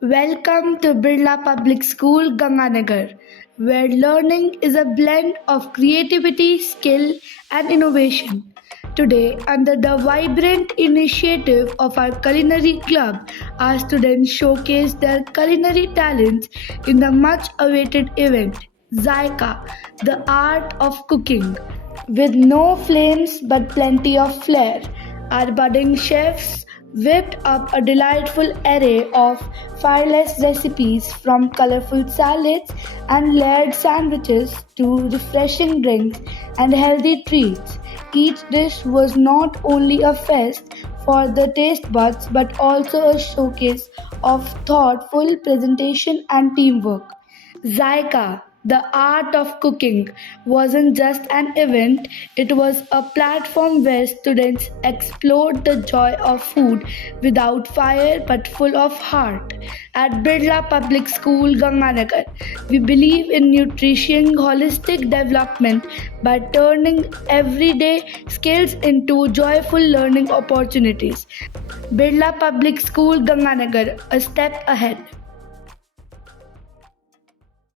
Welcome to Birla Public School, Ganganagar, where learning is a blend of creativity, skill, and innovation. Today, under the vibrant initiative of our culinary club, our students showcase their culinary talents in the much awaited event, Zaika, the art of cooking. With no flames but plenty of flair, our budding chefs whipped up a delightful array of fireless recipes from colorful salads and layered sandwiches to refreshing drinks and healthy treats. Each dish was not only a feast for the taste buds but also a showcase of thoughtful presentation and teamwork. Zaika, the art of cooking, wasn't just an event, it was a platform where students explored the joy of food without fire but full of heart. At Birla Public School, Ganganagar, we believe in nutrition holistic development by turning everyday skills into joyful learning opportunities. Birla Public School, Ganganagar, a step ahead.